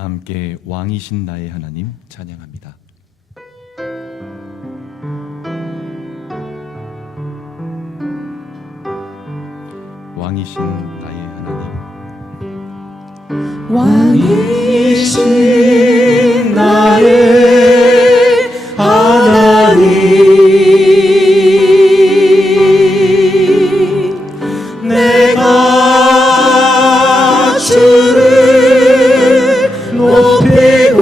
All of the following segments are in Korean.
다 함께 왕이신 나의 하나님 찬양합니다. 왕이신 나의 하나님, 왕이신 나의 하나님, 내가 주를 높이고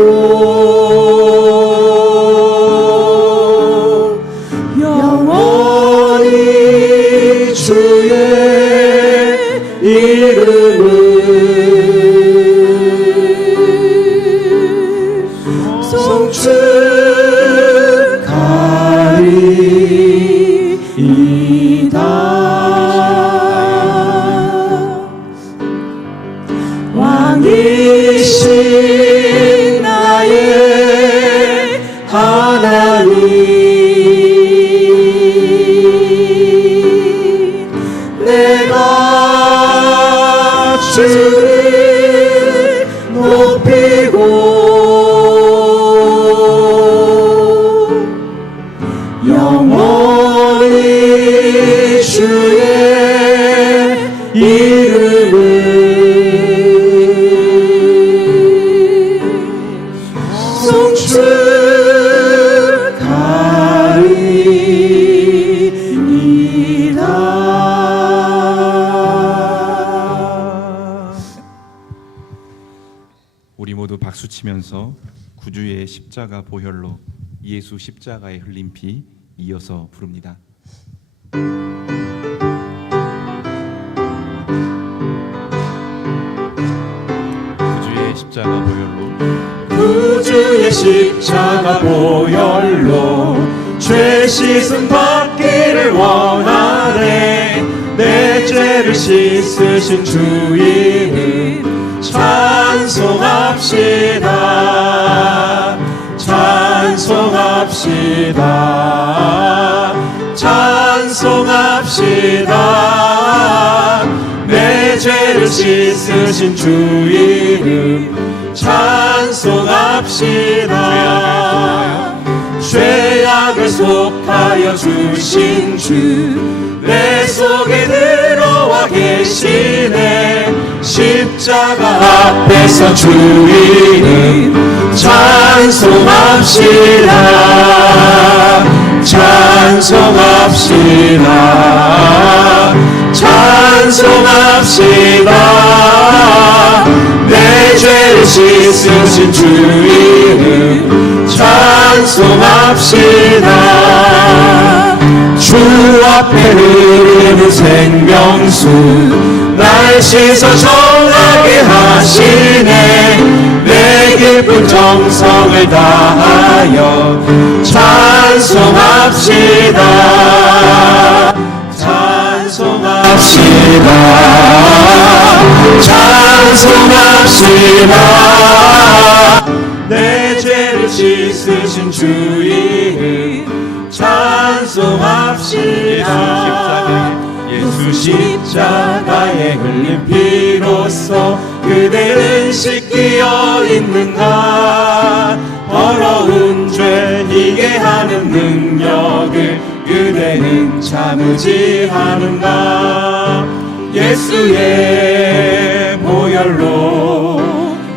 영원히 주의 이름을 송축하리이다. 왕이신 나의 하나님, 내가 주를 높이고 영원히 주의 이름을 우리 모두 박수치면서 구주의 십자가 보혈로 예수 십자가에 흘린 피 이어서 부릅니다. 구주의 십자가 보혈로, 구주의 십자가 보혈로 죄 씻음 받기를 원하네. 내 죄를 씻으신 주 이름 찬송합시다. 찬송합시다. 찬송합시다. 내 죄를 씻으신 주 이름 찬송합시다. 죄악을 속하여 주신 주 내 속에 들어와 계시네. 십자가 앞에서 주 이름 찬송합시다. 찬송합시다. 찬송합시다. 내 죄를 씻으신 주 이름 찬송합시다. 주 앞에 흐르는 생명수 날 씻어 정하게 하시네. 내 깊은 정성을 다하여 찬송합시다. 찬송합시다. 찬송합시다. 내 죄를 씻으신 주 이름 찬송합시다. 예수 십자가에 흘린 피로써 그대는 씻기어 있는가. 더러운 죄 이게 하는 능력을 그대는 참으지 않은가. 예수의 보혈로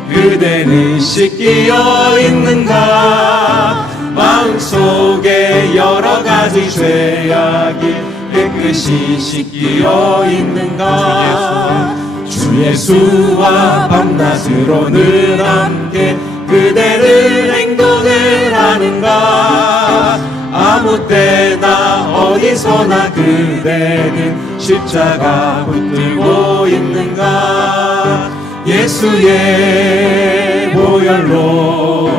그대는 씻기어 있는가. 마음속에 여러 가지 죄악이 깨끗이 씻기어 있는가. 주 예수와 밤낮으로 늘 함께 그대를 행동을 하는가. 아무 때나 어디서나 그대는 십자가 붙들고 있는가. 예수의 보혈로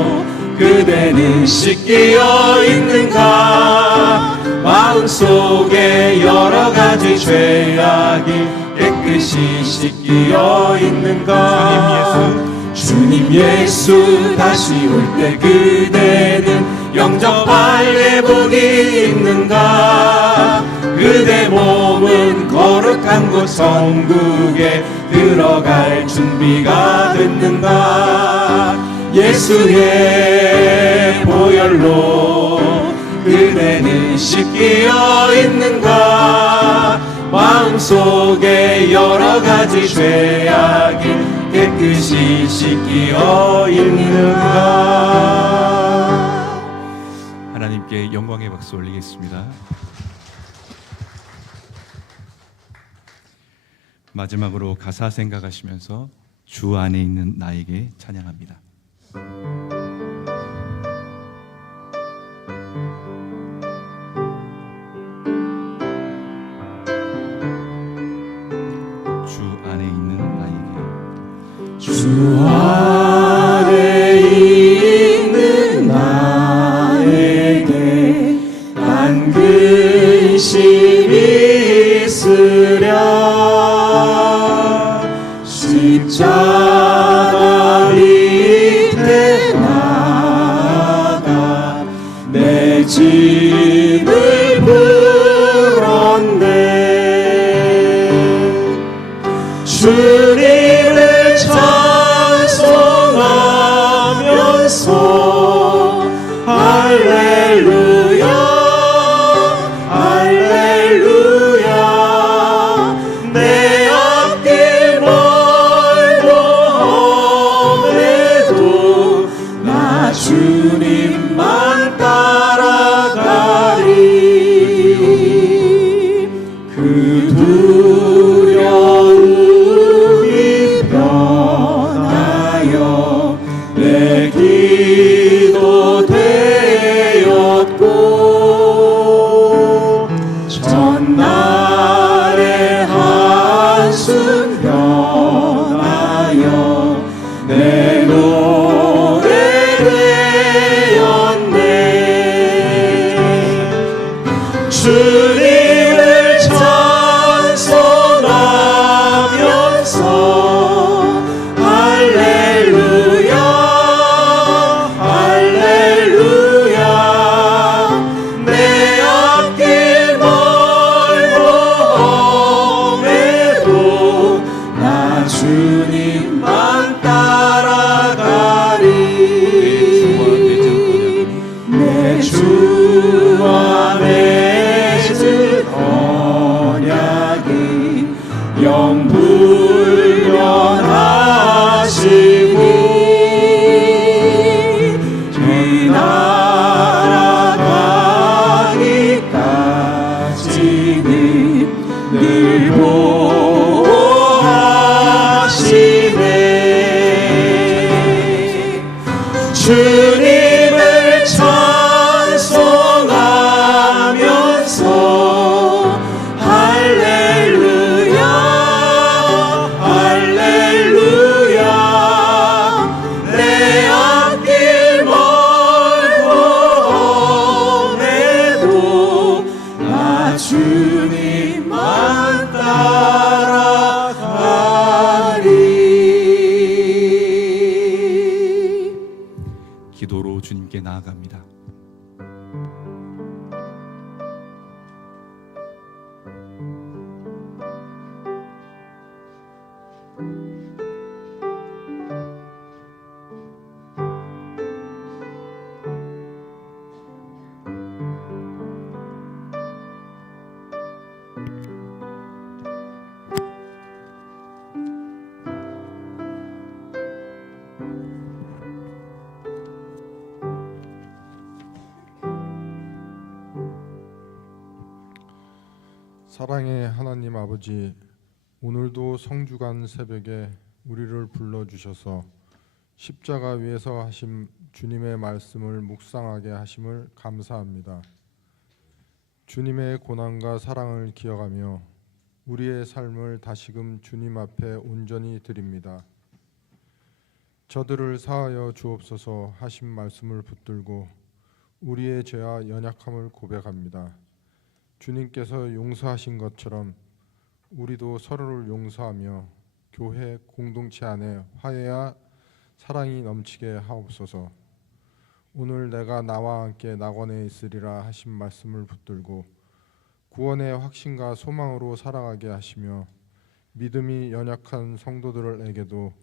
그대는 씻기어 있는가. 마음속에 여러 가지 죄악이 깨끗이 씻기어 있는가. 주님 예수 다시 올 때 그대는 영접할 회복이 있는가. 그대 몸은 거룩한 한 곳 천국에 들어갈 준비가 됐는가. 예수의 보혈로 그대는 씻기어 있는가. 마음속에 여러 가지 죄악이 깨끗이 씻기어 있는가. 하나님께 영광의 박수 올리겠습니다. 마지막으로 가사 생각하시면서 주 안에 있는 나에게 찬양합니다. 주 안에 있는 나에게. 주 안에 있는 나에게 난 근심이 있으랴. 십자가 밑에 나가 내 짐을 풀었네. 주님을 찬송하면서 할렐루야 할렐루야. 내 앞길 멀고 험해도 나 주님만 따라가리. 그 두려움이 변하여 내 기도 되었고 전날의 한숨 변하여 내 노래 되었네. 주님을 찬송하면서 할렐루야 할렐루야. 내 앞길 멀고 험해도 나 주님만 따라가리. 내 주 안에 주 언약이 영불변하시니 뒤날아가기까지는 늘 보호하시네. 주님을 찬송하면서 할렐루야 할렐루야. 내 앞길 멀고 험해도 나 주님만 따라가리. 기도로 주님께 나아갑니다. 사랑의 하나님 아버지, 오늘도 성주간 새벽에 우리를 불러주셔서 십자가 위에서 하신 주님의 말씀을 묵상하게 하심을 감사합니다. 주님의 고난과 사랑을 기억하며 우리의 삶을 다시금 주님 앞에 온전히 드립니다. 저들을 사하여 주옵소서 하신 말씀을 붙들고 우리의 죄와 연약함을 고백합니다. 주님께서 용서하신 것처럼 우리도 서로를 용서하며 교회 공동체 안에 화해와 사랑이 넘치게 하옵소서. 오늘 내가 나와 함께 낙원에 있으리라 하신 말씀을 붙들고 구원의 확신과 소망으로 살아가게 하시며 믿음이 연약한 성도들에게도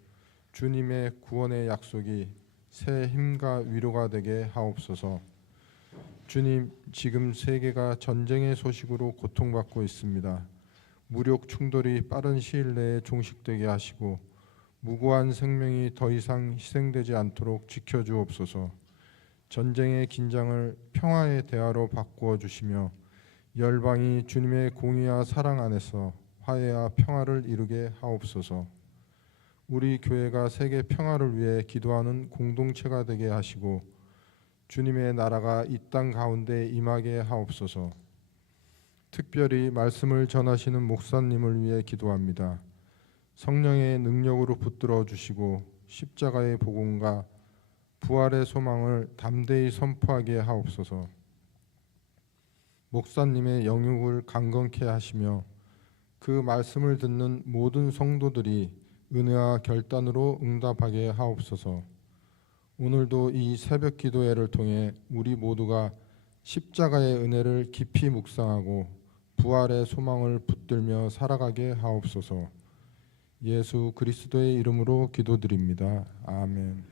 주님의 구원의 약속이 새 힘과 위로가 되게 하옵소서. 주님, 지금 세계가 전쟁의 소식으로 고통받고 있습니다. 무력 충돌이 빠른 시일 내에 종식되게 하시고 무고한 생명이 더 이상 희생되지 않도록 지켜주옵소서. 전쟁의 긴장을 평화의 대화로 바꾸어 주시며 열방이 주님의 공의와 사랑 안에서 화해와 평화를 이루게 하옵소서. 우리 교회가 세계 평화를 위해 기도하는 공동체가 되게 하시고 주님의 나라가 이 땅 가운데 임하게 하옵소서. 특별히 말씀을 전하시는 목사님을 위해 기도합니다. 성령의 능력으로 붙들어 주시고 십자가의 복음과 부활의 소망을 담대히 선포하게 하옵소서. 목사님의 영육을 강건케 하시며 그 말씀을 듣는 모든 성도들이 은혜와 결단으로 응답하게 하옵소서. 오늘도 이 새벽 기도회를 통해 우리 모두가 십자가의 은혜를 깊이 묵상하고 부활의 소망을 붙들며 살아가게 하옵소서. 예수 그리스도의 이름으로 기도드립니다. 아멘.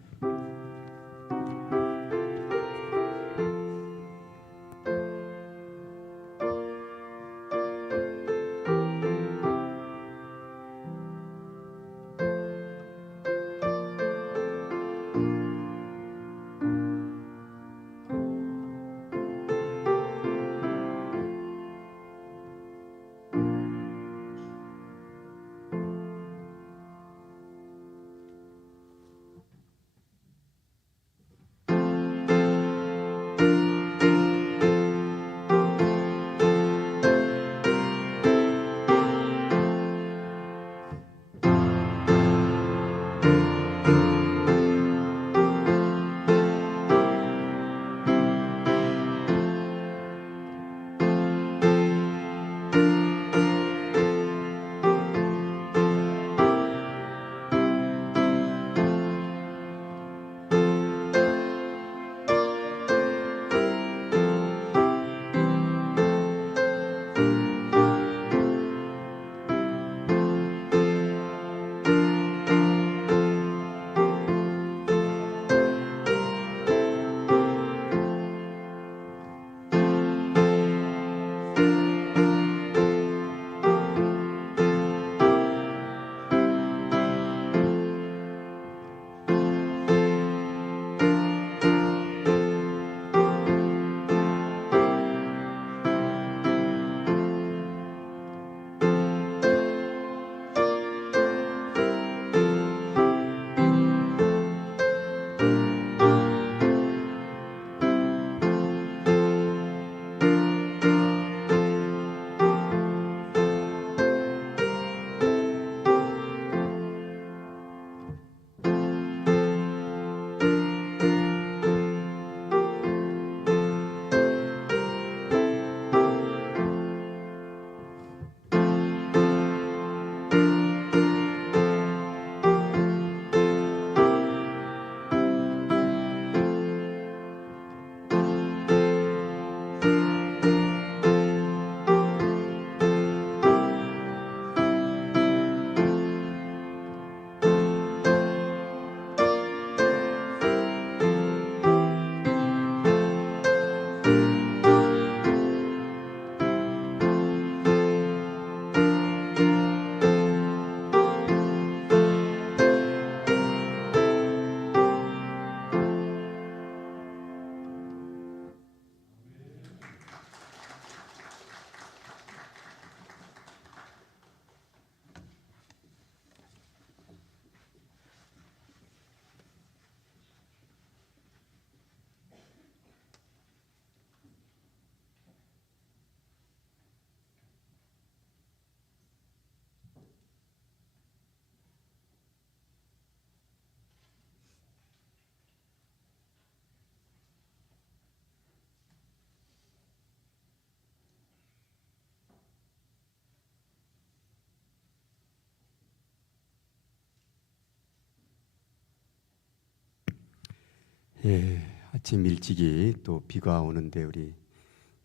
예, 아침 일찍이 또 비가 오는데 우리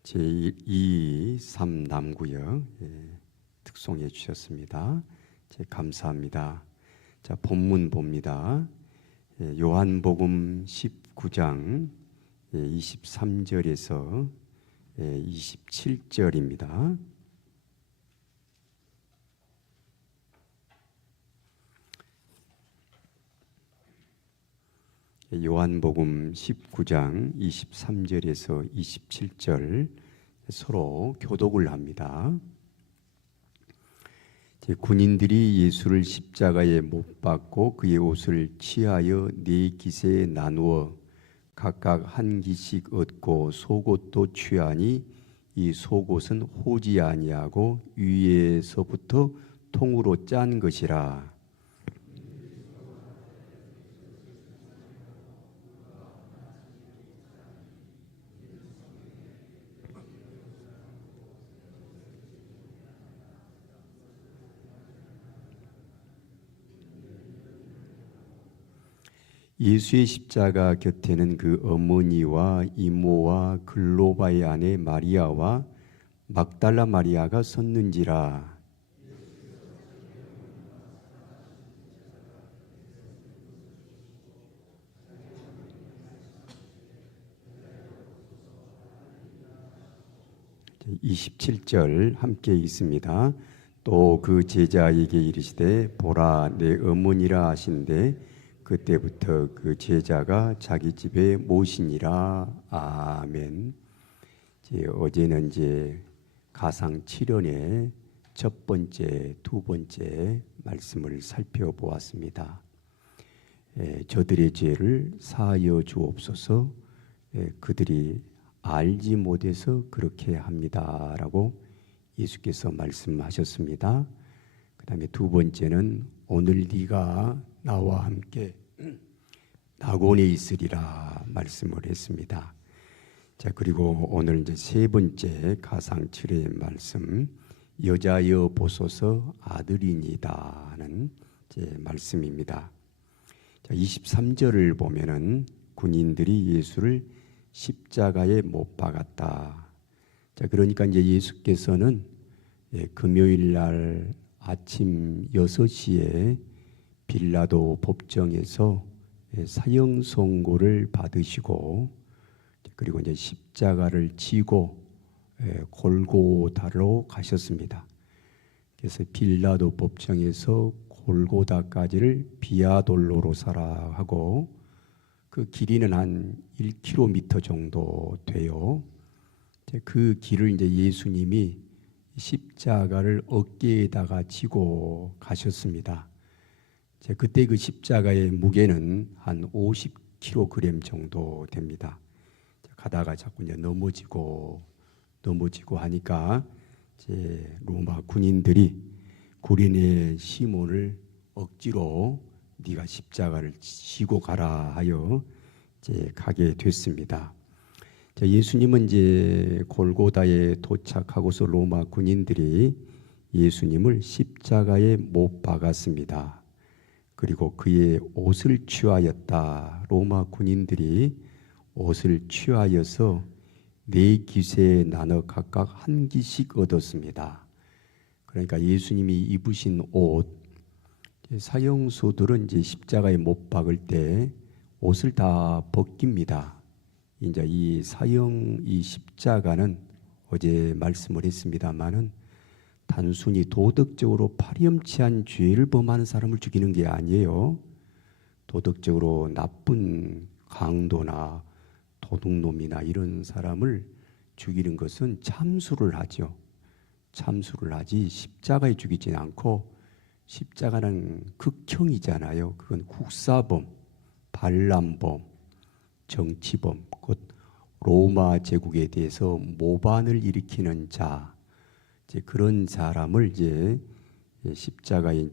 제2, 3 남구역 특송해 주셨습니다. 감사합니다. 자, 본문 봅니다. 요한복음 19장 23절에서 27절입니다. 요한복음 19장 23절에서 27절 서로 교독을 합니다. 군인들이 예수를 십자가에 못 박고 그의 옷을 취하여 네 기세에 나누어 각각 한 기씩 얻고 속옷도 취하니 이 속옷은 호지 아니하고 위에서부터 통으로 짠 것이라. 예수의 십자가 곁에는 그 어머니와 이모와 글로바의 아내 마리아와 막달라 마리아가 섰는지라. (27절) 함께 있습니다. 또 그 제자에게 이르시되 보라 내 어머니라 하신대 그때부터 그 제자가 자기 집에 모시니라. 아멘. 어제는 가상 7연의 첫 번째, 두 번째 말씀을 살펴보았습니다. 저들의 죄를 사하여 주옵소서. 그들이 알지 못해서 그렇게 합니다라고 예수께서 말씀하셨습니다. 그 다음에 두 번째는 오늘 네가 나와 함께 낙원에 있으리라 말씀을 했습니다. 자, 그리고 오늘 세 번째 가상 7의 말씀, 여자여 보소서 아들이니다 하는 말씀입니다. 자, 23절을 보면은 군인들이 예수를 십자가에 못 박았다. 자, 그러니까 예수께서는 금요일 날 아침 6시에 빌라도 법정에서 사형 선고를 받으시고 그리고 십자가를 지고 골고다로 가셨습니다. 그래서 빌라도 법정에서 골고다까지를 비아돌로로사라 하고 그 길이는 한 1km 정도 돼요. 그 길을 예수님이 십자가를 어깨에다가 지고 가셨습니다. 그때 그 십자가의 무게는 한 50kg 정도 됩니다. 가다가 자꾸 넘어지고 하니까 로마 군인들이 구린의 시몬을 억지로 네가 십자가를 지고 가라 하여 가게 됐습니다. 예수님은 골고다에 도착하고서 로마 군인들이 예수님을 십자가에 못 박았습니다. 그리고 그의 옷을 취하였다. 로마 군인들이 옷을 취하여서 네 기세에 나눠 각각 한 기씩 얻었습니다. 그러니까 예수님이 입으신 옷, 사형수들은 십자가에 못 박을 때 옷을 다 벗깁니다. 이 사형, 이 십자가는 어제 말씀을 했습니다마는 단순히 도덕적으로 파렴치한 죄를 범하는 사람을 죽이는 게 아니에요. 도덕적으로 나쁜 강도나 도둑놈이나 이런 사람을 죽이는 것은 참수를 하죠. 참수를 하지 십자가에 죽이지 않고, 십자가는 극형이잖아요. 그건 국사범, 반란범, 정치범, 곧 로마 제국에 대해서 모반을 일으키는 자, 이제 그런 사람을 이제 십자가에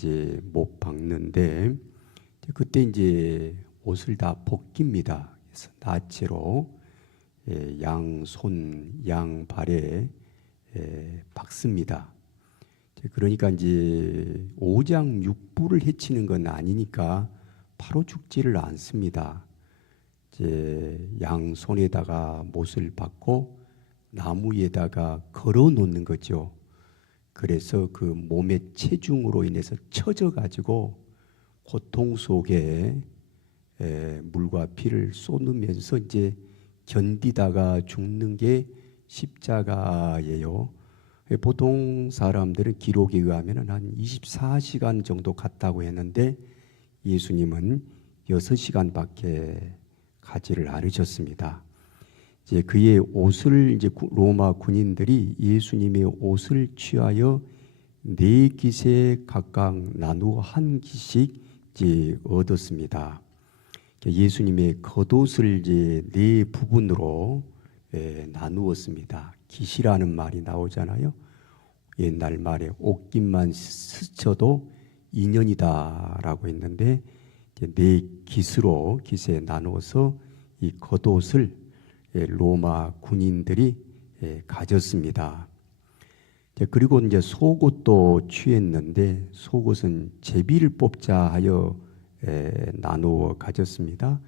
못 박는데, 그때 이제 옷을 다 벗깁니다. 그래서 나체로 양손, 양발에 박습니다. 그러니까 이제 오장육부를 해치는 건 아니니까 바로 죽지를 않습니다. 이제 양손에다가 못을 박고 나무 위에다가 걸어 놓는 거죠. 그래서 그 몸의 체중으로 인해서 처져 가지고 고통 속에 물과 피를 쏟으면서 이제 견디다가 죽는 게 십자가예요. 보통 사람들은 기록에 의하면 한 24시간 정도 갔다고 했는데 예수님은 6시간밖에 가지를 않으셨습니다. 이제 그의 옷을 이제 로마 군인들이 예수님의 옷을 취하여 4깃에 각각 나누어 한 깃씩 이제 얻었습니다. 예수님의 겉옷을 이제 4부분으로 나누었습니다. 깃이라는 말이 나오잖아요. 옛날 말에 옷깃만 스쳐도 인연이다라고 했는데 이제 4깃으로 깃에 나누어서 이 겉옷을 로마 군인들이 가졌습니다. 그리고 이제 속옷도 취했는데 속옷은 제비를 뽑자 하여 나누어 가졌습니다.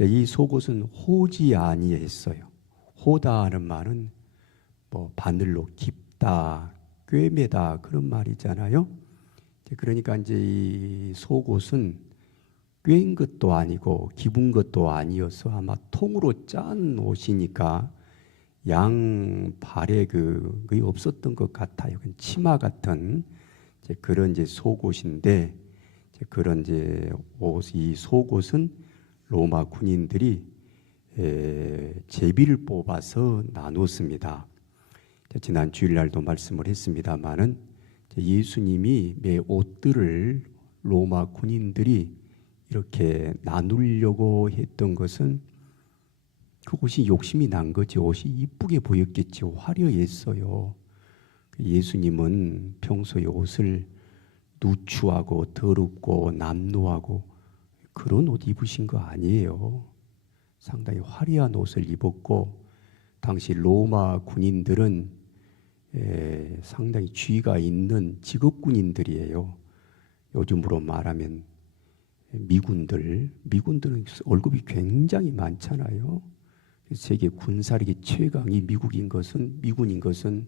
이 속옷은 호지 아니했어요. 호다하는 말은 뭐 바늘로 깁다, 꿰매다 그런 말이잖아요. 그러니까 이제 이 속옷은 꿰인 것도 아니고 깁은 것도 아니어서 아마 통으로 짠 옷이니까 양 발에 그게 없었던 것 같아요. 치마 같은 이제 그런 이제 속옷인데 이제 그런 이제 이 속옷은 로마 군인들이 제비를 뽑아서 나눴습니다. 지난 주일날도 말씀을 했습니다마는 예수님이 매 옷들을 로마 군인들이 이렇게 나누려고 했던 것은 그 옷이 욕심이 난 거지. 옷이 이쁘게 보였겠죠. 화려했어요. 예수님은 평소에 옷을 누추하고 더럽고 남루하고 그런 옷 입으신 거 아니에요. 상당히 화려한 옷을 입었고 당시 로마 군인들은 상당히 지위가 있는 직업군인들이에요. 요즘으로 말하면 미군들은 월급이 굉장히 많잖아요. 세계 군사력이 최강이 미군인 것은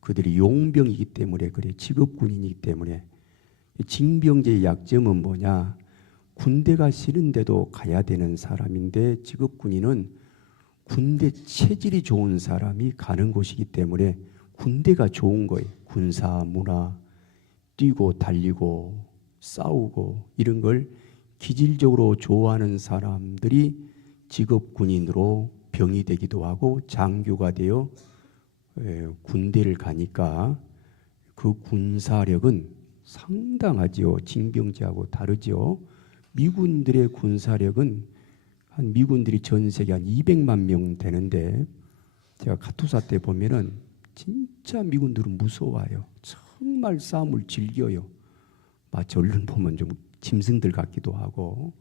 그들이 용병이기 때문에 그래. 직업군인이기 때문에. 징병제의 약점은 뭐냐? 군대가 싫은데도 가야 되는 사람인데 직업군인은 군대 체질이 좋은 사람이 가는 곳이기 때문에 군대가 좋은 거예요. 군사 문화, 뛰고 달리고 싸우고 이런 걸 기질적으로 좋아하는 사람들이 직업군인으로 병이 되기도 하고 장교가 되어 군대를 가니까 그 군사력은 상당하지요. 징병제하고 다르죠. 미군들의 군사력은 한 미군들이 전 세계 한 200만 명 되는데 제가 카투사 때 보면은 진짜 미군들은 무서워요. 정말 싸움을 즐겨요. 마치 얼른 보면 좀 짐승들 같기도 하고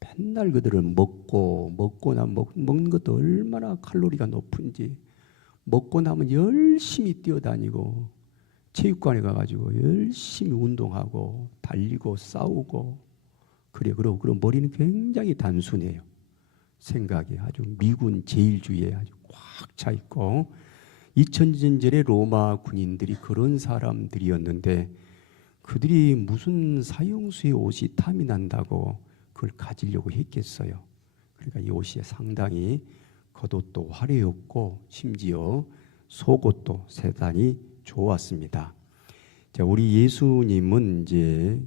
맨날 그들을 먹고 나면 먹는 것도 얼마나 칼로리가 높은지 먹고 나면 열심히 뛰어다니고 체육관에 가가지고 열심히 운동하고 달리고 싸우고 그럼 머리는 굉장히 단순해요. 생각이 아주 미군 제일주의에 아주 꽉 차 있고 2000년 전에 로마 군인들이 그런 사람들이었는데 그들이 무슨 사형수의 옷이 탐이 난다고 그걸 가지려고 했겠어요. 그러니까 이 옷이 상당히 겉옷도 화려했고 심지어 속옷도 대단히 좋았습니다. 자, 우리 예수님은 이제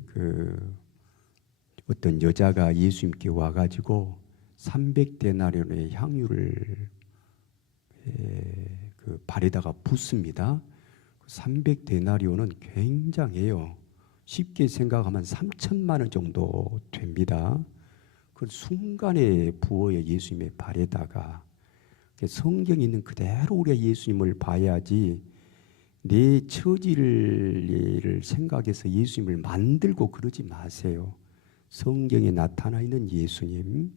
어떤 여자가 예수님께 와가지고 300데나리온의 향유를 그 발에다가 붓습니다. 300데나리온은 굉장해요. 쉽게 생각하면 3천만 원 정도 됩니다. 그 순간에 부어요. 예수님의 발에다가. 성경에 있는 그대로 우리가 예수님을 봐야지 내 처지를 생각해서 예수님을 만들고 그러지 마세요. 성경에 나타나 있는 예수님,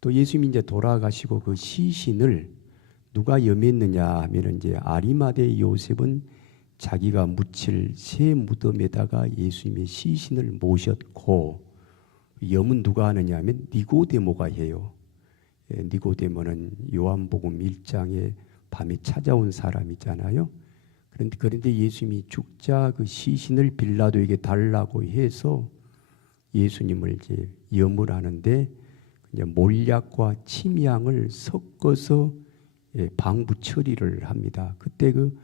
또 예수님이 이제 돌아가시고 그 시신을 누가 염했느냐 하면 이제 아리마대 요셉은 자기가 묻힐 새 무덤에다가 예수님의 시신을 모셨고 염은 누가 하느냐 하면 니고데모가 해요. 니고데모는 요한복음 1장에 밤에 찾아온 사람이잖아요. 그런데 예수님이 죽자 그 시신을 빌라도에게 달라고 해서 예수님을 이제 염을 하는데 이제 몰약과 침향을 섞어서 방부 처리를 합니다. 그때 그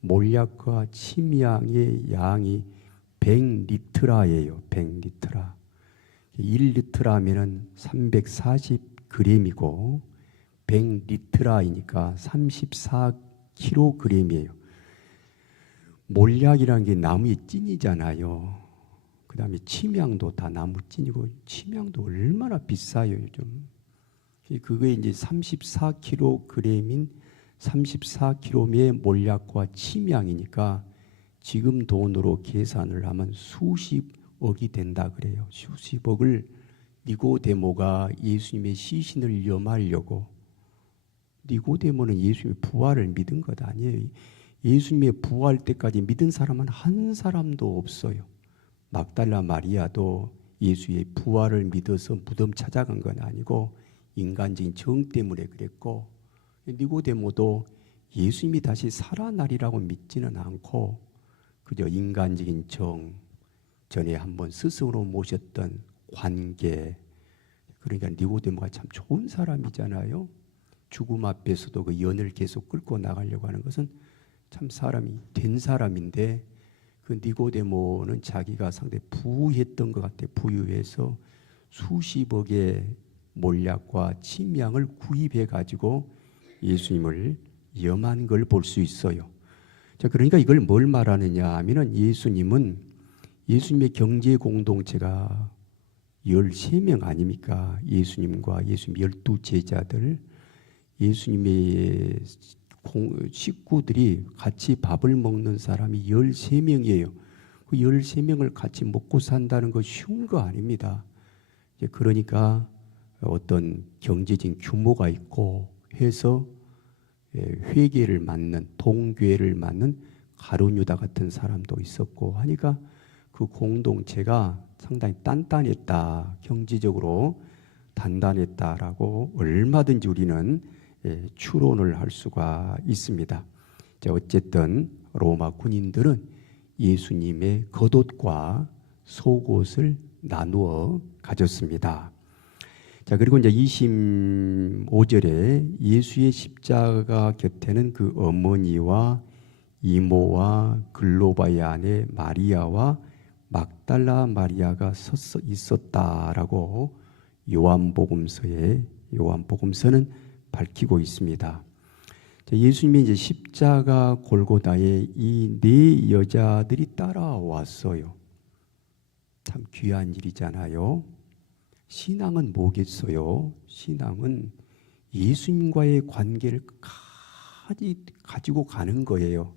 몰약과 침향의 양이 100리트라예요. 100리트라. 1리트라면은 340g이고 100리트라이니까 34kg이에요. 몰약이라는 게 나무의 찐이잖아요. 그 다음에 침향도 다 나무 찐이고 침향도 얼마나 비싸요 요즘. 그게 이제 34kg인 34kg의 몰약과 침향이니까 지금 돈으로 계산을 하면 수십억이 된다 그래요. 수십억을 니고데모가 예수님의 시신을 염하려고. 니고데모는 예수님의 부활을 믿은 것 아니에요. 예수님의 부활 때까지 믿은 사람은 한 사람도 없어요. 막달라 마리아도 예수의 부활을 믿어서 무덤 찾아간 건 아니고 인간적인 정 때문에 그랬고, 니고데모도 예수님이 다시 살아나리라고 믿지는 않고 그저 인간적인 정, 전에 한번 스승으로 모셨던 관계, 그러니까 니고데모가 참 좋은 사람이잖아요. 죽음 앞에서도 그 연을 계속 끌고 나가려고 하는 것은 참 사람이 된 사람인데, 그 니고데모는 자기가 상당히 부유했던 것 같아. 부유해서 수십억의 몰약과 침향을 구입해 가지고 예수님을 염한 걸 볼 수 있어요. 자, 그러니까 이걸 뭘 말하느냐 하면은 예수님의 경제 공동체가 13명 아닙니까? 예수님과 예수님 12제자들, 예수님의 식구들이 같이 밥을 먹는 사람이 13명이에요. 그 13명을 같이 먹고 산다는 거 쉬운 거 아닙니다. 그러니까 어떤 경제적인 규모가 있고 해서 회계를 맡는, 동괴를 맡는 가룟유다 같은 사람도 있었고 하니까 그 공동체가 상당히 단단했다, 경제적으로 단단했다라고 얼마든지 우리는 추론을 할 수가 있습니다. 자, 어쨌든 로마 군인들은 예수님의 겉옷과 속옷을 나누어 가졌습니다. 자, 그리고 이제 25절에 예수의 십자가 곁에는 그 어머니와 이모와 글로바의 아내 마리아와 막달라 마리아가 있었다라고 요한복음서는 밝히고 있습니다. 예수님이 이제 십자가 골고다에 이 네 여자들이 따라왔어요. 참 귀한 일이잖아요. 신앙은 뭐겠어요? 신앙은 예수님과의 관계를 가지고 가는 거예요.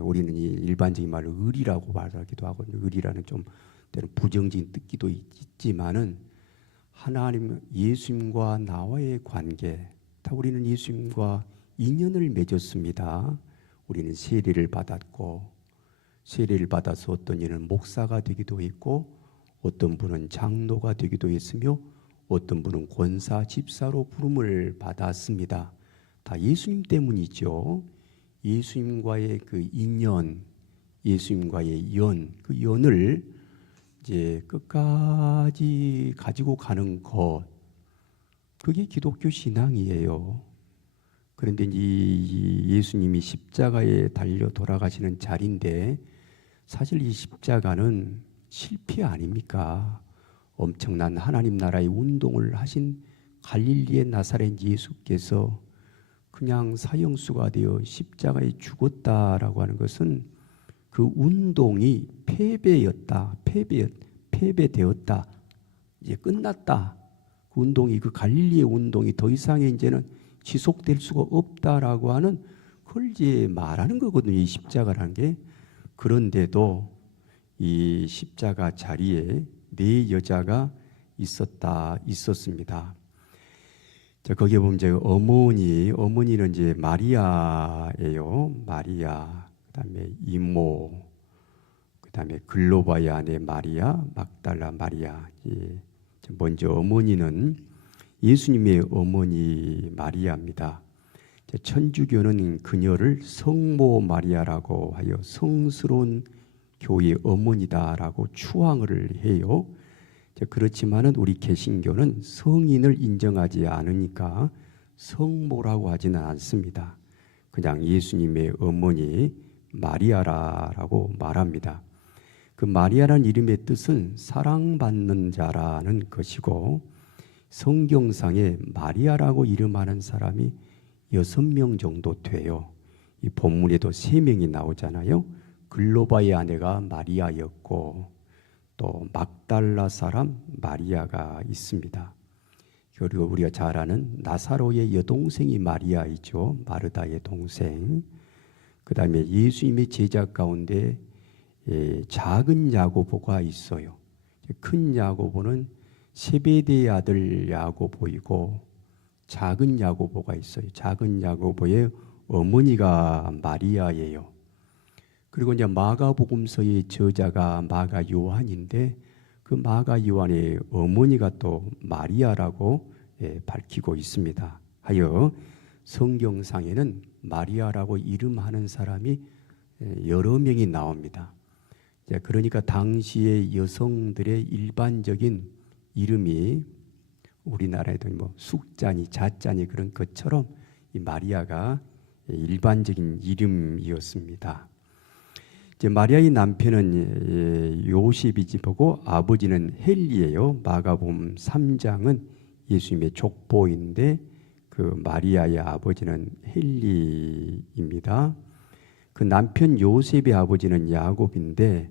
우리는 이 일반적인 말로 의리라고 말하기도 하고, 의리라는 좀 때는 부정적인 뜻기도 있지만은 하나님, 예수님과 나와의 관계, 다 우리는 예수님과 인연을 맺었습니다. 우리는 세례를 받았고, 세례를 받아서 어떤 이는 목사가 되기도 했고, 어떤 분은 장로가 되기도 했으며, 어떤 분은 권사, 집사로 부름을 받았습니다. 다 예수님 때문이죠. 예수님과의 그 인연, 예수님과의 그 연을 이제 끝까지 가지고 가는 것, 그게 기독교 신앙이에요. 그런데 이 예수님이 십자가에 달려 돌아가시는 자리인데, 사실 이 십자가는 실패 아닙니까? 엄청난 하나님 나라의 운동을 하신 갈릴리의 나사렛 예수께서 그냥 사형수가 되어 십자가에 죽었다라고 하는 것은 그 운동이 패배되었다. 이제 끝났다. 그 운동이, 그 갈릴리의 운동이 더 이상의 이제는 지속될 수가 없다라고 하는 그걸 이제 말하는 거거든요. 이 십자가라는 게. 그런데도 이 십자가 자리에 네 여자가 있었습니다. 자, 거기에 보면 이제 어머니는 이제 마리아예요. 마리아, 그다음에 이모, 그다음에 글로바의 아내 마리아, 막달라 마리아. 먼저 어머니는 예수님의 어머니 마리아입니다. 천주교는 그녀를 성모 마리아라고 하여 성스러운 교회의 어머니다라고 추앙을 해요. 그렇지만은 우리 개신교는 성인을 인정하지 않으니까 성모라고 하지는 않습니다. 그냥 예수님의 어머니 마리아라고 말합니다. 그 마리아라는 이름의 뜻은 사랑받는 자라는 것이고, 성경상에 마리아라고 이름하는 사람이 6명 정도 돼요. 이 본문에도 3명이 나오잖아요. 글로바의 아내가 마리아였고, 또 막달라 사람 마리아가 있습니다. 그리고 우리가 잘 아는 나사로의 여동생이 마리아이죠. 마르다의 동생. 그 다음에 예수님의 제자 가운데 작은 야고보가 있어요. 큰 야고보는 세베대의 아들 야고보이고, 작은 야고보가 있어요. 작은 야고보의 어머니가 마리아예요. 그리고 이제 마가복음서의 저자가 마가 요한인데, 그 마가 요한의 어머니가 또 마리아라고 밝히고 있습니다. 하여 성경상에는 마리아라고 이름하는 사람이 여러 명이 나옵니다. 그러니까 당시의 여성들의 일반적인 이름이 우리나라에도 뭐 숙자니 자자니 그런 것처럼 이 마리아가 일반적인 이름이었습니다. 이제 마리아의 남편은 요셉이지 보고 아버지는 헬리예요. 마가복음 3장은 예수님의 족보인데 그 마리아의 아버지는 헬리입니다. 그 남편 요셉의 아버지는 야곱인데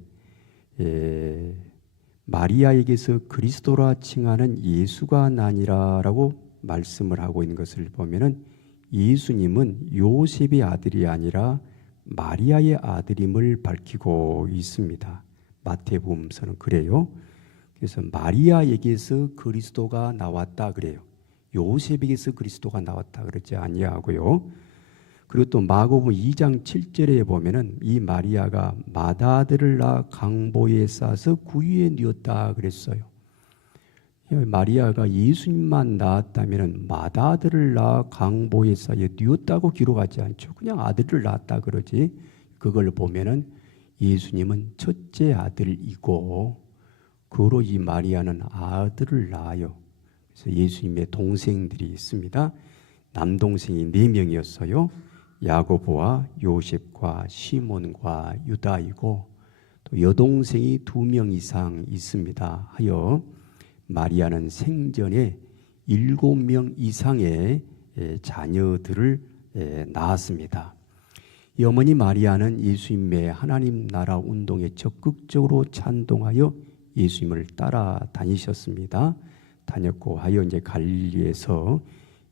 마리아에게서 그리스도라 칭하는 예수가 나니라라고 말씀을 하고 있는 것을 보면은 예수님은 요셉의 아들이 아니라 마리아의 아들임을 밝히고 있습니다. 마태복음서는 그래요. 그래서 마리아에게서 그리스도가 나왔다 그래요. 요셉에게서 그리스도가 나왔다 그러지 아니하고요. 그리고 또 마가복음 2장 7절에 보면은 이 마리아가 맏아들을 낳아 강보에 싸서 구유에 뉘었다 그랬어요. 마리아가 예수님만 낳았다면은 맏아들을 낳아 강보에 싸서 뉘었다고 기록하지 않죠. 그냥 아들을 낳았다 그러지. 그걸 보면은 예수님은 첫째 아들이고, 그로 이 마리아는 아들을 낳아요. 그래서 예수님의 동생들이 있습니다. 남동생이 4명이었어요. 야고보와 요셉과 시몬과 유다이고, 또 여동생이 2명 이상 있습니다. 하여 마리아는 생전에 7명 이상의 자녀들을 낳았습니다. 이 어머니 마리아는 예수님의 하나님 나라 운동에 적극적으로 찬동하여 예수님을 따라다니셨습니다. 다녔고 하여 이제 갈릴리에서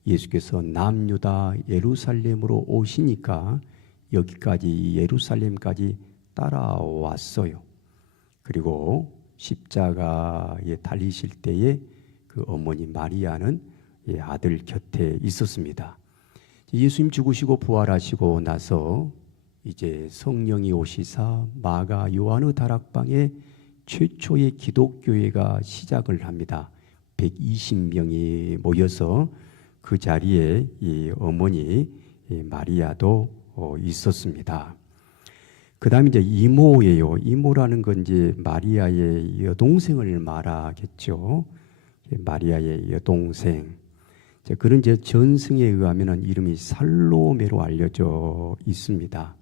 예수께서 남유다 예루살렘으로 오시니까 여기까지 예루살렘까지 따라왔어요. 그리고 십자가에 달리실 때에 그 어머니 마리아는 아들 곁에 있었습니다. 예수님 죽으시고 부활하시고 나서 이제 성령이 오시사 마가 요한의 다락방에 최초의 기독교회가 시작을 합니다. 120명이 모여서 그 자리에 이 어머니 마리아도 있었습니다. 그 다음에 이제 이모예요. 이모라는 건 이제 마리아의 여동생을 말하겠죠. 마리아의 여동생. 그런 이제 전승에 의하면 이름이 살로메로 알려져 있습니다.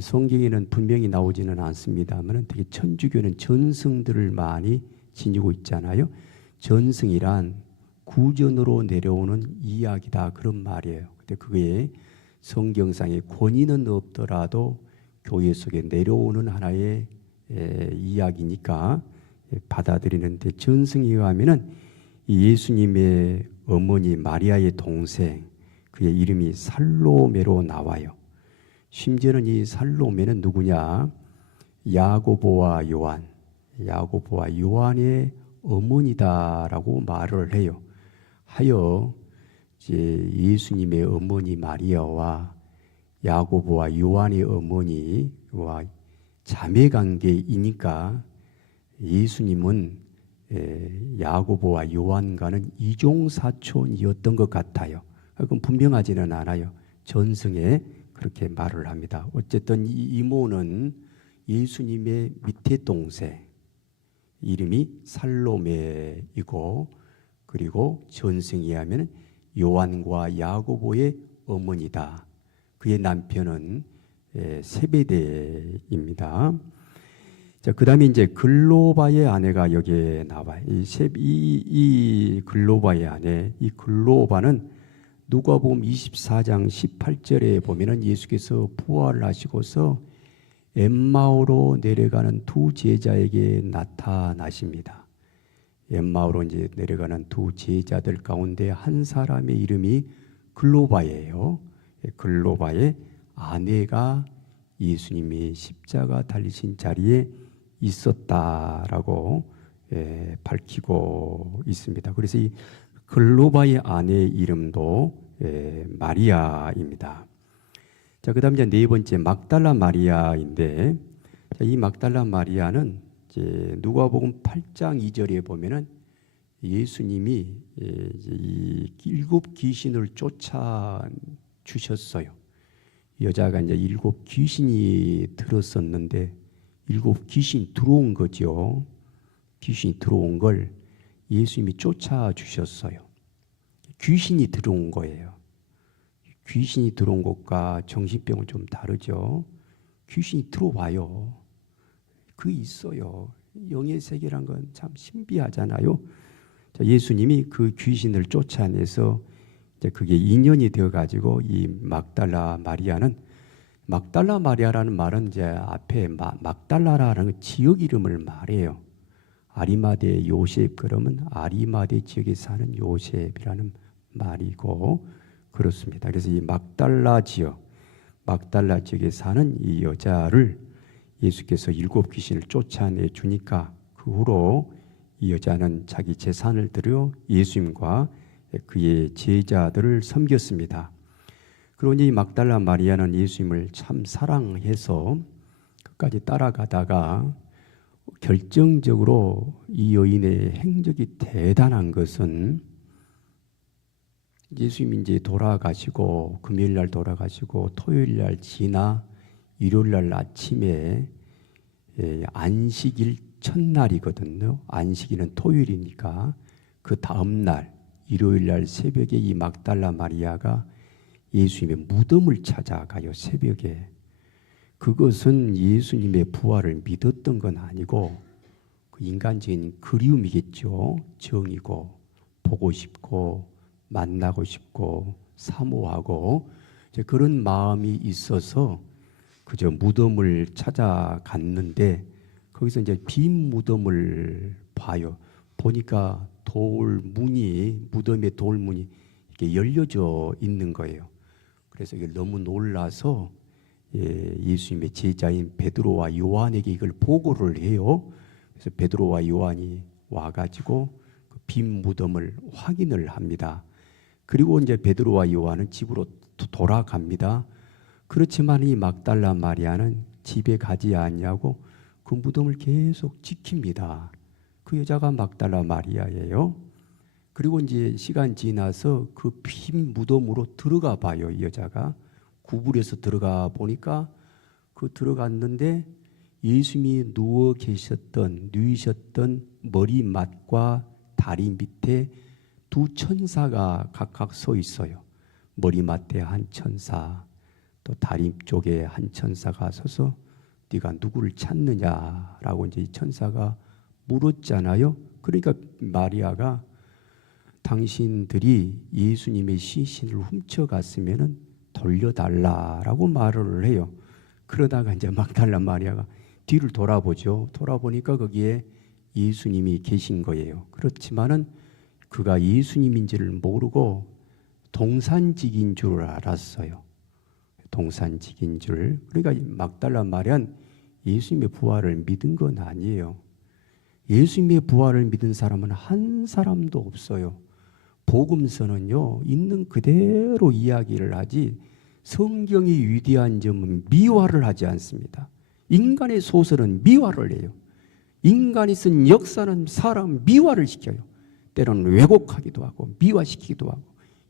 성경에는 분명히 나오지는 않습니다만 되게 천주교는 전승들을 많이 지니고 있잖아요. 전승이란 구전으로 내려오는 이야기다 그런 말이에요. 근데 그게 성경상에 권위는 없더라도 교회 속에 내려오는 하나의 이야기니까 받아들이는데, 전승에 의하면은 예수님의 어머니 마리아의 동생, 그의 이름이 살로메로 나와요. 심지어는 이 살로메는 누구냐? 야고보와 요한, 야고보와 요한의 어머니다라고 말을 해요. 하여 이제 예수님의 어머니 마리아와 야고보와 요한의 어머니와 자매 관계이니까 예수님은 야고보와 요한과는 이종사촌이었던 것 같아요. 그건 분명하지는 않아요. 전승에 그렇게 말을 합니다. 어쨌든 이 이모는 예수님의 밑에 동생, 이름이 살로메이고, 그리고 전승이 하면 요한과 야고보의 어머니다. 그의 남편은 세베대입니다. 자, 그다음에 이제 글로바의 아내가 여기에 나와요. 이 글로바의 아내, 이 글로바는 누가복음 24장 18절에 보면은 예수께서 부활을 하시고서 엠마오로 내려가는 두 제자에게 나타나십니다. 엠마오로 이제 내려가는 두 제자들 가운데 한 사람의 이름이 글로바예요. 글로바의 아내가 예수님이 십자가 달리신 자리에 있었다라고 밝히고 있습니다. 그래서 이 글로바의 아내의 이름도 마리아입니다. 자, 그다음 이제 네 번째 막달라 마리아인데, 자, 이 막달라 마리아는 이제 누가복음 8장 2절에 보면은 예수님이 이 7 귀신을 쫓아 주셨어요. 여자가 이제 7 귀신이 들었었는데 7 귀신이 들어온 거죠. 귀신이 들어온 걸 예수님이 쫓아 주셨어요. 귀신이 들어온 거예요. 귀신이 들어온 것과 정신병은 좀 다르죠. 귀신이 들어와요. 그 있어요. 영의 세계란 건 참 신비하잖아요. 자, 예수님이 그 귀신을 쫓아내서 이제 그게 인연이 되어 가지고 이 막달라 마리아는, 막달라 마리아라는 말은 이제 앞에 막달라라는 지역 이름을 말해요. 아리마대 요셉, 그러면 아리마대 지역에 사는 요셉이라는 말이고 그렇습니다. 그래서 이 막달라 지역에 사는 이 여자를 예수께서 7 귀신을 쫓아내 주니까 그 후로 이 여자는 자기 재산을 들여 예수님과 그의 제자들을 섬겼습니다. 그러니 막달라 마리아는 예수님을 참 사랑해서 끝까지 따라가다가 결정적으로 이 여인의 행적이 대단한 것은 예수님이 이제 돌아가시고 금요일 날 돌아가시고 토요일 날 지나 일요일 날 아침에 안식일 첫날이거든요. 안식일은 토요일이니까 그 다음 날 일요일 날 새벽에 이 막달라 마리아가 예수님의 무덤을 찾아가요. 새벽에. 그것은 예수님의 부활을 믿었던 건 아니고 그 인간적인 그리움이겠죠. 정이고 보고 싶고 만나고 싶고 사모하고 이제 그런 마음이 있어서 그저 무덤을 찾아갔는데 거기서 이제 빈 무덤을 봐요. 보니까 무덤의 돌문이 이렇게 열려져 있는 거예요. 그래서 이게 너무 놀라서 예수님의 제자인 베드로와 요한에게 이걸 보고를 해요. 그래서 베드로와 요한이 와가지고 그 빈 무덤을 확인을 합니다. 그리고 이제 베드로와 요한은 집으로 돌아갑니다. 그렇지만 이 막달라 마리아는 집에 가지 않냐고 그 무덤을 계속 지킵니다. 그 여자가 막달라 마리아예요. 그리고 이제 시간 지나서 그 빈 무덤으로 들어가 봐요. 이 여자가 구부려서 들어가 보니까 들어갔는데 예수님이 누이셨던 머리맡과 다리 밑에 두 천사가 각각 서 있어요. 머리맡에 한 천사, 또 다리 쪽에 한 천사가 서서 네가 누구를 찾느냐라고 이제 이 천사가 물었잖아요. 그러니까 마리아가 당신들이 예수님의 시신을 훔쳐갔으면은 돌려달라라고 말을 해요. 그러다가 이제 막달라 마리아가 뒤를 돌아보죠. 돌아보니까 거기에 예수님이 계신 거예요. 그렇지만은 그가 예수님인지를 모르고 동산직인 줄 알았어요. 동산직인 줄. 그러니까 막달라 마리아는 예수님의 부활을 믿은 건 아니에요. 예수님의 부활을 믿은 사람은 한 사람도 없어요. 복음서는요, 있는 그대로 이야기를 하지 성경이 위대한 점은 미화를 하지 않습니다. 인간의 소설은 미화를 해요. 인간이 쓴 역사는 사람 미화를 시켜요. 때로는 왜곡하기도 하고 미화시키기도 하고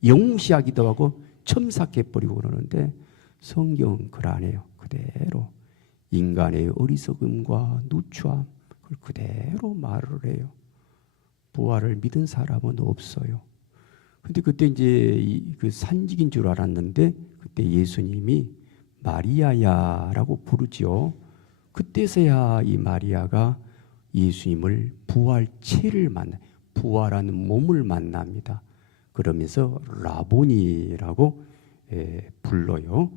영시하기도 하고 첨삭해버리고 그러는데 성경은 그러네요. 그대로 인간의 어리석음과 누추함 그걸 그대로 말을 해요. 부활을 믿은 사람은 없어요. 근데 그때 이제 그 산직인 줄 알았는데 그때 예수님이 마리아야라고 부르죠. 그때서야 이 마리아가 예수님을 부활체를 만나, 부활하는 몸을 만납니다. 그러면서 라보니라고 불러요.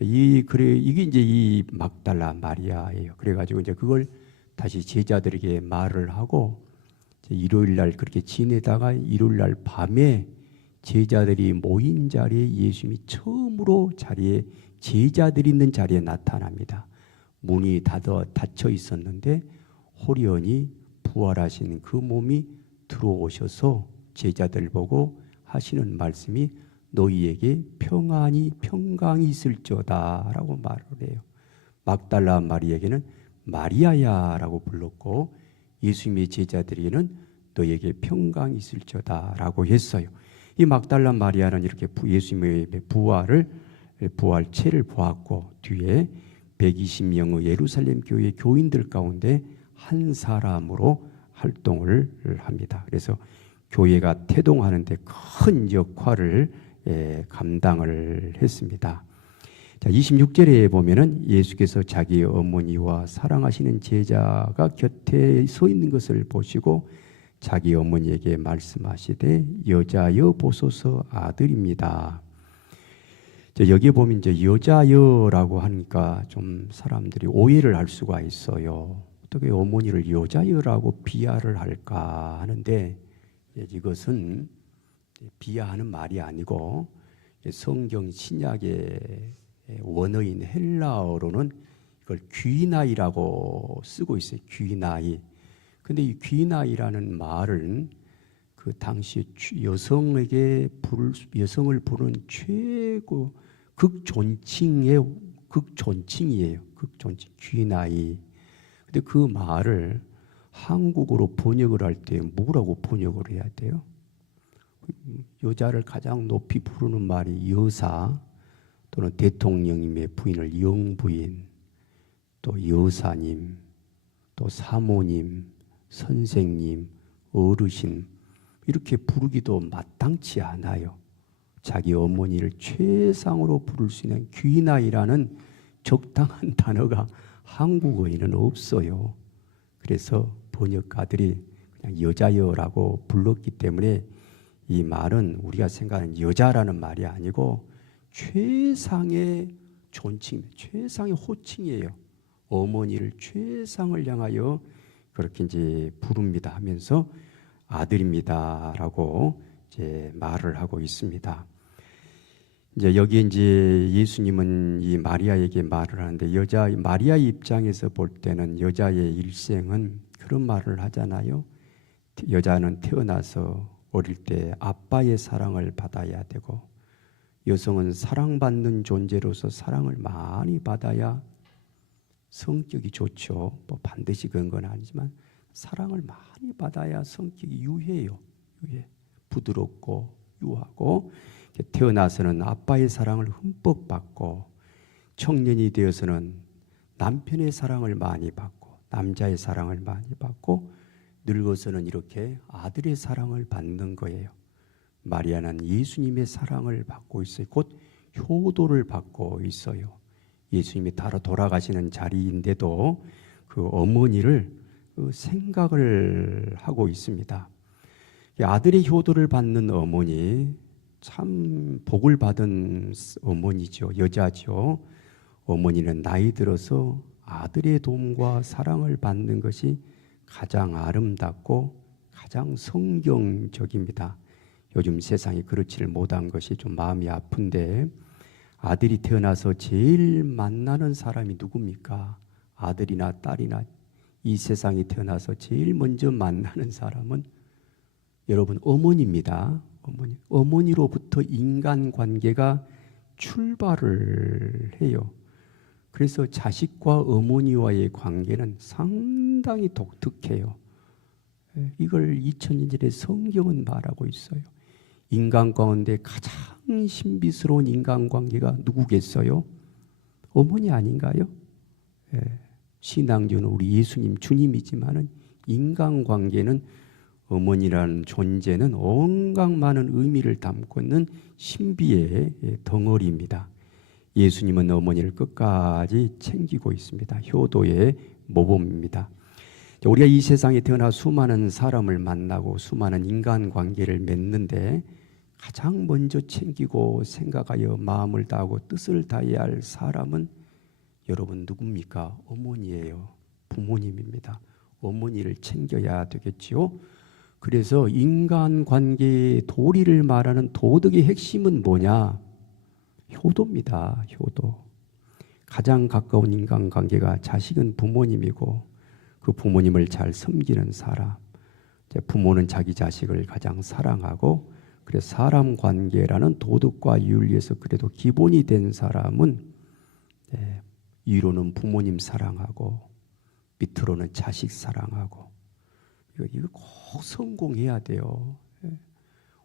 이게 이제 이 막달라 마리아예요. 그래가지고 이제 그걸 다시 제자들에게 말을 하고 일요일 날 그렇게 지내다가 일요일 날 밤에 제자들이 모인 자리에 예수님이 처음으로 자리에 제자들이 있는 자리에 나타납니다. 문이 닫혀 있었는데 호련히 부활하신 그 몸이 들어오셔서 제자들 보고 하시는 말씀이 너희에게 평강이 있을지어다 라고 말을 해요. 막달라 마리아에게는 마리아야라고 불렀고 예수님의 제자들에게는 너희에게 평강이 있을지어다 라고 했어요. 이 막달라 마리아는 이렇게 예수님의 부활체를 보았고 뒤에 120명의 예루살렘 교회 교인들 가운데 한 사람으로 활동을 합니다. 그래서 교회가 태동하는 데 큰 역할을 감당을 했습니다. 자, 26절에 보면은 예수께서 자기 어머니와 사랑하시는 제자가 곁에 서 있는 것을 보시고 자기 어머니에게 말씀하시되 여자여 보소서 아들입니다. 여기에 보면 이제 여자여라고 하니까 좀 사람들이 오해를 할 수가 있어요. 어떻게 어머니를 여자여라고 비하를 할까 하는데 이것은 비하하는 말이 아니고 성경 신약의 원어인 헬라어로는 이걸 귀나이라고 쓰고 있어요. 귀나이. 근데 이 귀나이라는 말은 그 당시 여성을 부른 최고 극존칭이에요. 극존칭 귀나이. 근데 그 말을 한국어로 번역을 할 때 뭐라고 번역을 해야 돼요? 여자를 가장 높이 부르는 말이 여사 또는 대통령님의 부인을 영부인 또 여사님 또 사모님 선생님 어르신 이렇게 부르기도 마땅치 않아요. 자기 어머니를 최상으로 부를 수 있는 귀나이라는 적당한 단어가 한국어에는 없어요. 그래서 번역가들이 그냥 여자여라고 불렀기 때문에 이 말은 우리가 생각하는 여자라는 말이 아니고 최상의 존칭, 최상의 호칭이에요. 어머니를 최상을 향하여 그렇게 이제 부릅니다 하면서 아들입니다라고 이제 말을 하고 있습니다. 이제 여기 이제 예수님은 이 마리아에게 말을 하는데 마리아 입장에서 볼 때는 여자의 일생은 그런 말을 하잖아요. 여자는 태어나서 어릴 때 아빠의 사랑을 받아야 되고 여성은 사랑받는 존재로서 사랑을 많이 받아야 성격이 좋죠. 뭐 반드시 그런 건 아니지만 사랑을 많이 받아야 성격이 유해요. 부드럽고 유하고 태어나서는 아빠의 사랑을 흠뻑 받고 청년이 되어서는 남편의 사랑을 많이 받고 남자의 사랑을 많이 받고 늙어서는 이렇게 아들의 사랑을 받는 거예요. 마리아는 예수님의 사랑을 받고 있어요. 곧 효도를 받고 있어요. 예수님이 돌아가시는 자리인데도 그 어머니를 생각을 하고 있습니다. 아들의 효도를 받는 어머니 참 복을 받은 어머니죠. 여자죠. 어머니는 나이 들어서 아들의 도움과 사랑을 받는 것이 가장 아름답고 가장 성경적입니다. 요즘 세상이 그렇지를 못한 것이 좀 마음이 아픈데 아들이 태어나서 제일 만나는 사람이 누굽니까? 아들이나 딸이나 이 세상에 태어나서 제일 먼저 만나는 사람은 여러분 어머니입니다. 어머니로부터 인간관계가 출발을 해요. 그래서 자식과 어머니와의 관계는 상당히 독특해요. 이걸 2000년 전에 성경은 말하고 있어요. 인간 가운데 가장 신비스러운 인간관계가 누구겠어요? 어머니 아닌가요? 예. 신앙주는 우리 예수님 주님이지만은 인간관계는 어머니라는 존재는 온갖 많은 의미를 담고 있는 신비의 덩어리입니다. 예수님은 어머니를 끝까지 챙기고 있습니다. 효도의 모범입니다. 우리가 이 세상에 태어나 수많은 사람을 만나고 수많은 인간관계를 맺는데 가장 먼저 챙기고 생각하여 마음을 다하고 뜻을 다해야 할 사람은 여러분 누굽니까? 어머니예요. 부모님입니다. 어머니를 챙겨야 되겠지요. 그래서 인간관계의 도리를 말하는 도덕의 핵심은 뭐냐? 효도입니다. 효도. 가장 가까운 인간관계가 자식은 부모님이고 그 부모님을 잘 섬기는 사람. 부모는 자기 자식을 가장 사랑하고 그래서 사람 관계라는 도덕과 윤리에서 그래도 기본이 된 사람은 위로는 부모님 사랑하고 밑으로는 자식 사랑하고 이거 꼭 성공해야 돼요.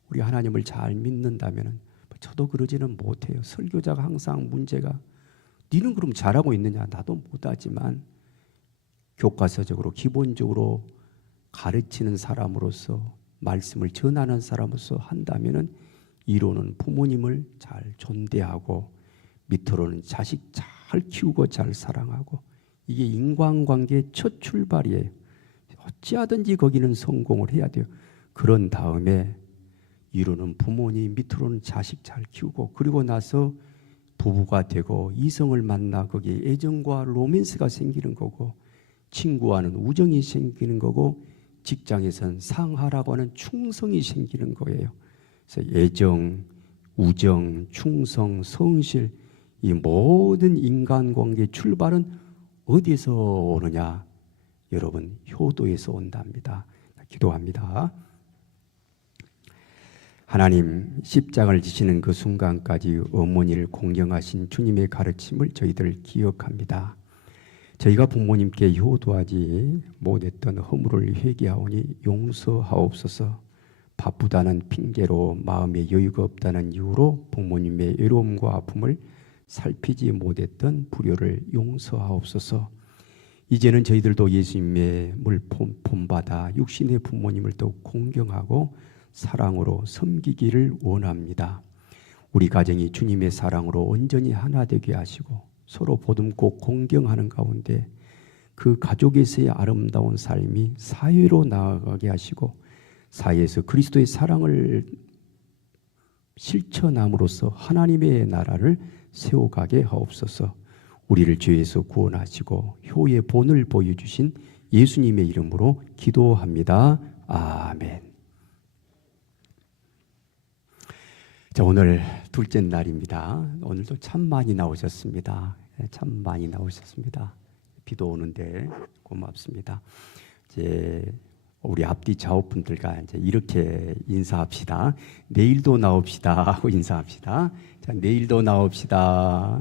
우리 하나님을 잘 믿는다면 저도 그러지는 못해요. 설교자가 항상 문제가 니는 그럼 잘하고 있느냐? 나도 못하지만 교과서적으로 기본적으로 가르치는 사람으로서 말씀을 전하는 사람으로서 한다면은 이로는 부모님을 잘 존대하고 밑으로는 자식 잘 키우고 잘 사랑하고 이게 인간관계의 첫 출발이에요. 어찌하든지 거기는 성공을 해야 돼요. 그런 다음에 위로는 부모님, 밑으로는 자식 잘 키우고 그리고 나서 부부가 되고 이성을 만나 거기에 애정과 로맨스가 생기는 거고 친구와는 우정이 생기는 거고 직장에서는 상하라고 하는 충성이 생기는 거예요. 그래서 애정, 우정, 충성, 성실 이 모든 인간관계 출발은 어디에서 오느냐? 여러분 효도에서 온답니다. 기도합니다. 하나님 십자가를 지시는 그 순간까지 어머니를 공경하신 주님의 가르침을 저희들 기억합니다. 저희가 부모님께 효도하지 못했던 허물을 회개하오니 용서하옵소서. 바쁘다는 핑계로 마음에 여유가 없다는 이유로 부모님의 외로움과 아픔을 살피지 못했던 불효를 용서하옵소서. 이제는 저희들도 예수님의 본받아 육신의 부모님을 더욱 공경하고 사랑으로 섬기기를 원합니다. 우리 가정이 주님의 사랑으로 온전히 하나 되게 하시고 서로 보듬고 공경하는 가운데 그 가족에서의 아름다운 삶이 사회로 나아가게 하시고 사회에서 그리스도의 사랑을 실천함으로써 하나님의 나라를 세워가게 하옵소서. 우리를 죄에서 구원하시고 효의 본을 보여주신 예수님의 이름으로 기도합니다. 아멘. 자, 오늘 둘째 날입니다. 오늘도 참 많이 나오셨습니다. 참 많이 나오셨습니다. 비도 오는데 고맙습니다. 이제 우리 앞뒤 좌우분들과 이제 이렇게 인사합시다. 내일도 나옵시다 하고 인사합시다. 자, 내일도 나옵시다.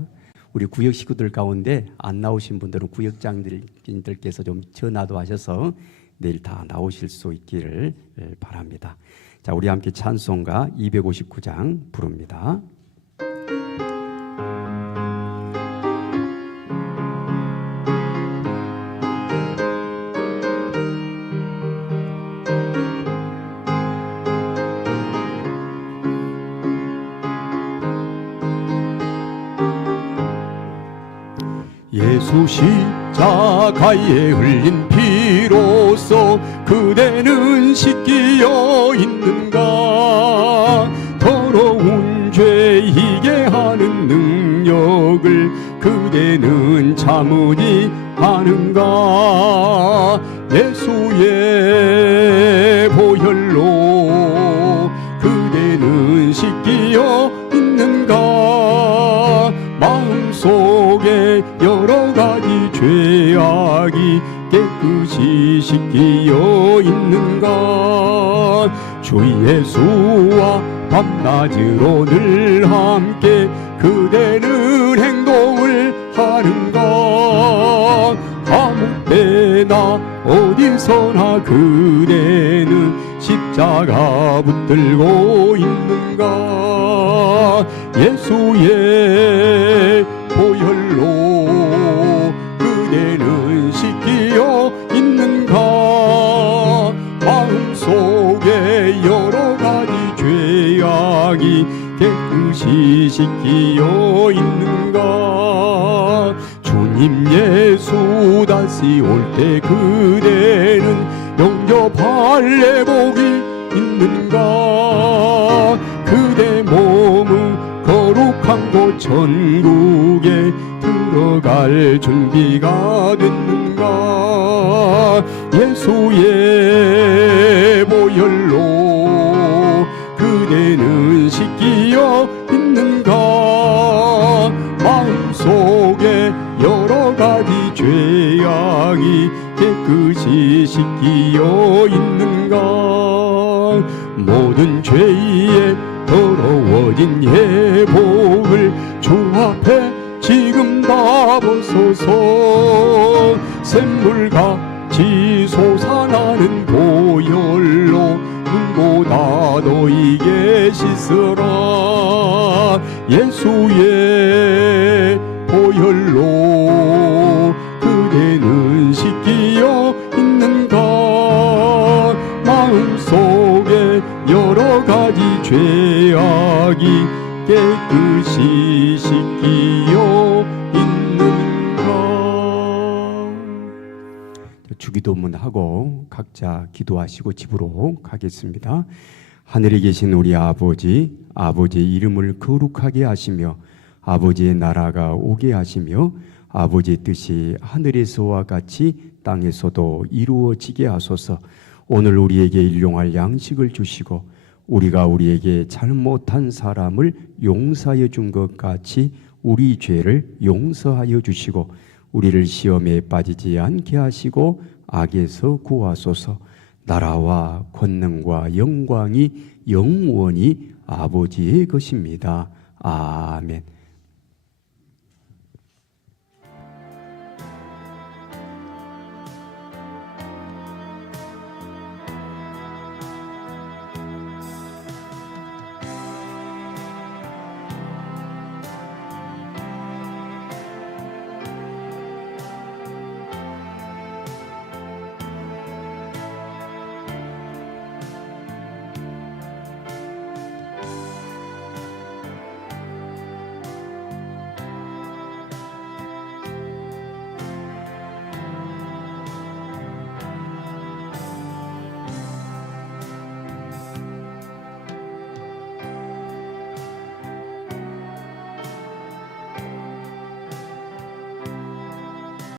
우리 구역 식구들 가운데 안 나오신 분들은 구역장들께서 좀 전화도 하셔서 내일 다 나오실 수 있기를 바랍니다. 자, 우리 함께 찬송가 259장 부릅니다. 예수 십자가에 흘린 피로써 그대는 씻기어 있는가? 더러운 죄 이게 하는 능력을 그대는 참으니 하는가? 예수의 보혈로 그대는 씻기어 있는가? 마음속에 여러 가지 죄악이 깨끗이 씻기어 있는가? 주 예수와 밤낮으로 늘 함께 그대는 행동을 하는가? 아무 때나 어디서나 그대는 십자가 붙들고 있는가? 예수의 보혈로 그대는 씻기어 있는가? 마음속에 여러 가지 죄악이 깨끗이 씻기어 있는가? 주님 예수 다시 올 때 그대는 영접할 내복이 있는가? 그대 몸은 거룩한 곳 천국에 들어갈 준비가 됐는가? 예수의 보혈로 그대는 씻기어 있는가? 마음속에 여러 가지 죄악이 깨끗이 씻기어 있는가? 모든 죄에 더러워진 예복을 주 앞에 지금 다 벗어서 샘물같이 솟아나는 보혈로 눈보다 너희게 씻으라. 예수의 보혈로 그대는 씻기어 있는가? 마음속에 여러 가지 죄악이 깨끗이 씻기어 있는가? 주기도문 하고 각자 기도하시고 집으로 가겠습니다. 하늘에 계신 우리 아버지, 아버지의 이름을 거룩하게 하시며 아버지의 나라가 오게 하시며 아버지의 뜻이 하늘에서와 같이 땅에서도 이루어지게 하소서. 오늘 우리에게 일용할 양식을 주시고 우리가 우리에게 잘못한 사람을 용서하여 준 것 같이 우리 죄를 용서하여 주시고 우리를 시험에 빠지지 않게 하시고 악에서 구하소서. 나라와 권능과 영광이 영원히 아버지의 것입니다. 아멘.